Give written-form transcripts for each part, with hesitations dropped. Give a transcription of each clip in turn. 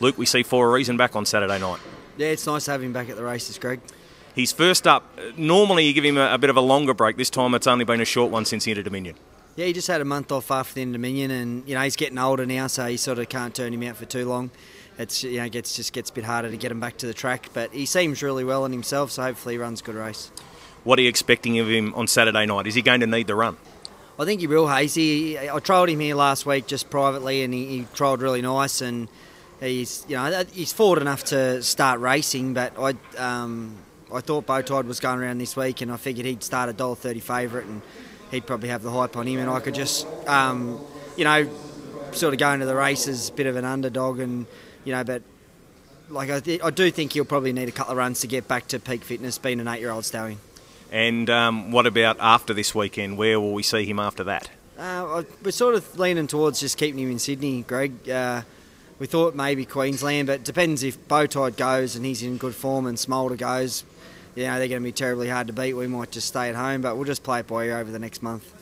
Luke, we see For a Reason back on Saturday night. Yeah, it's nice to have him back at the races, Greg. He's first up. Normally you give him a bit of a longer break. This time it's only been a short one since he entered Dominion. Yeah, he just had a month off after the end of Dominion, and he's getting older now, so you sort of can't turn him out for too long. It's gets a bit harder to get him back to the track, but he seems really well in himself, so hopefully he runs a good race. What are you expecting of him on Saturday night? Is he going to need the run? I think he will, Hazy. I trialled him here last week just privately, and he trialled really nice, and he's forward enough to start racing, but I thought Bowtide was going around this week, and I figured he'd start a $1.30 favourite, and he'd probably have the hype on him, and I could just, sort of go into the race as a bit of an underdog, and but like I do think he'll probably need a couple of runs to get back to peak fitness, being an 8-year-old stallion. And what about after this weekend? Where will we see him after that? We're sort of leaning towards just keeping him in Sydney, Greg. We thought maybe Queensland, but it depends if Bowtide goes and he's in good form and Smolder goes. They're going to be terribly hard to beat. We might just stay at home, but we'll just play it by ear over the next month.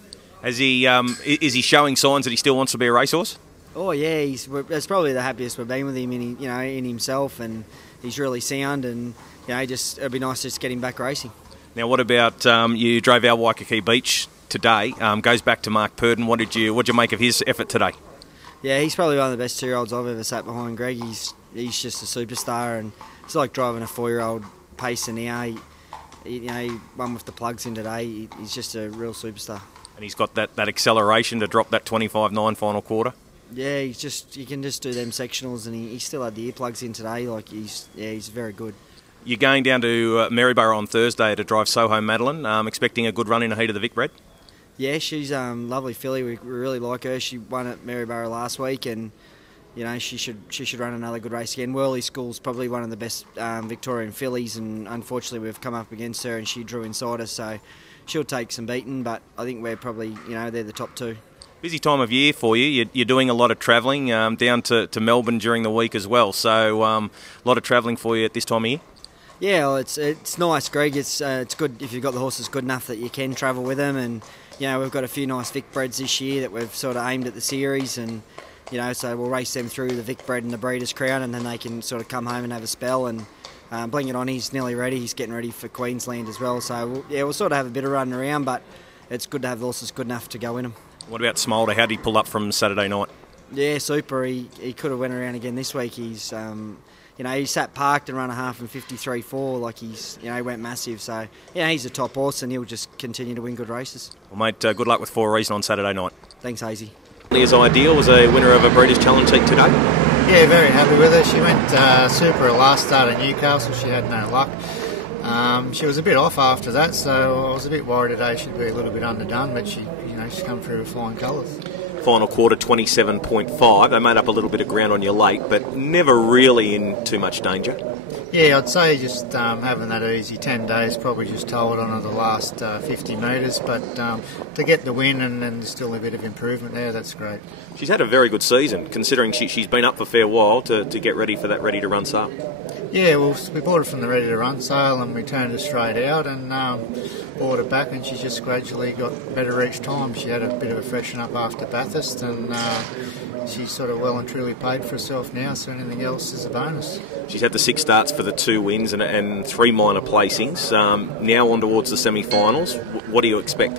Is he showing signs that he still wants to be a racehorse? Oh yeah, that's probably the happiest we've been with him in himself, and he's really sound, and it'd be nice to just get him back racing. Now, what about you drove our Waikiki Beach today? Goes back to Mark Purdon. What did you make of his effort today? Yeah, he's probably one of the best 2-year-olds I've ever sat behind, Greg. He's just a superstar, and it's like driving a 4-year-old pacer now. He won with the plugs in today. He's just a real superstar. And he's got that acceleration to drop that 25.9 final quarter. Yeah, he can just do them sectionals, and he still had the earplugs in today. Like he's very good. You're going down to Maryborough on Thursday to drive Soho Madeline. Expecting a good run in the heat of the Vic Bred. Yeah, she's a lovely filly. We really like her. She won at Maryborough last week, and she should run another good race again. Worley School's probably one of the best Victorian fillies, and unfortunately we've come up against her, and she drew inside us, so she'll take some beating. But I think we're probably they're the top two. Busy time of year for you. You're doing a lot of travelling down to Melbourne during the week as well. So a lot of travelling for you at this time of year. Yeah, well, it's nice, Greg. It's good if you've got the horses good enough that you can travel with them, and we've got a few nice Vic Breds this year that we've sort of aimed at the series, and so we'll race them through the Vic Bred and the Breeders' Crown, and then they can sort of come home and have a spell. And Bling It On, he's nearly ready. He's getting ready for Queensland as well. So we'll sort of have a bit of running around, but it's good to have the horses good enough to go in them. What about Smolder? How did he pull up from Saturday night? Yeah, super. He could have went around again this week. He's he sat parked and run a half and 53.4. Like he went massive. So he's a top horse, and he'll just continue to win good races. Well, mate, good luck with For a Reason on Saturday night. Thanks, Hazy. Leah's Ideal was a winner of a Breeders' Challenge Heat today. Yeah, very happy with her. She went super her last start at Newcastle. She had no luck. She was a bit off after that, so I was a bit worried today she'd be a little bit underdone, but she's come through with flying colours. Final quarter 27.5. They made up a little bit of ground on you late, but never really in too much danger. Yeah, I'd say just having that easy 10 days, probably just told on the last 50 metres, but to get the win and still a bit of improvement there, that's great. She's had a very good season, considering she's been up for a fair while to get ready for that ready-to-run sale. Yeah, well, we bought her from the ready-to-run sale and we turned her straight out and bought her back, and she's just gradually got better each time. She had a bit of a freshen up after Bathurst, and she's sort of well and truly paid for herself now, so anything else is a bonus. She's had the 6 starts for the 2 wins and 3 minor placings. Now on towards the semi-finals. What do you expect?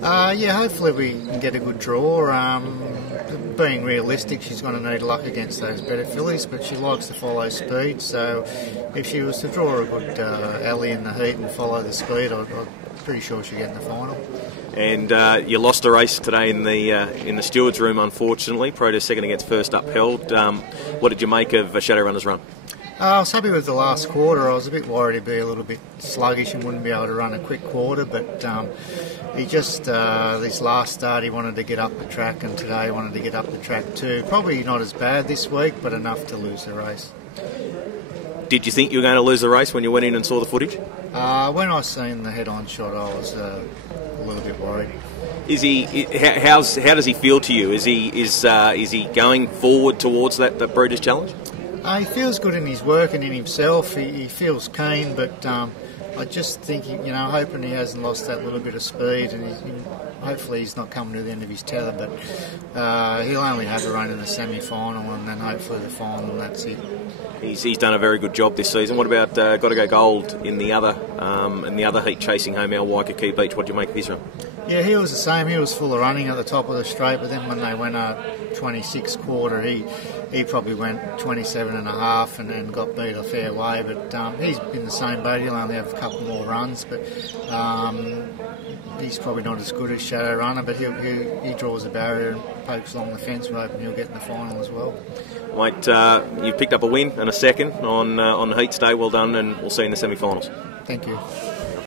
Yeah, hopefully we can get a good draw. Being realistic, she's going to need luck against those better fillies, but she likes to follow speed, so if she was to draw a good alley in the heat and follow the speed, I'm pretty sure she'll get in the final. And you lost a race today in the stewards' room, unfortunately. Protest second against first upheld. What did you make of Shadowrunner's run? I was happy with the last quarter. I was a bit worried he'd be a little bit sluggish and wouldn't be able to run a quick quarter, but he just, this last start, he wanted to get up the track, and today he wanted to get up the track too. Probably not as bad this week, but enough to lose the race. Did you think you were going to lose the race when you went in and saw the footage? When I seen the head-on shot, I was a little bit worried. Is he? How does he feel to you? Is he going forward towards that Breeders' Challenge? He feels good in his work and in himself. He feels keen, but I just think, hoping he hasn't lost that little bit of speed, and hopefully he's not coming to the end of his tether, but he'll only have a run in the semi-final and then hopefully the final, and that's it. He's done a very good job this season. What about got to go gold in the other heat, chasing home our Waikiki Beach? What do you make of his run? Yeah, he was the same. He was full of running at the top of the straight, but then when they went 26 quarter, he probably went 27 and a half and got beat a fair way. But he's in the same boat. He'll only have a couple more runs, but he's probably not as good as Shadow Runner, but he draws a barrier and pokes along the fence rope, and he'll get in the final as well. Mate, you've picked up a win and a second on Heats Day. Well done, and we'll see you in the semi-finals. Thank you.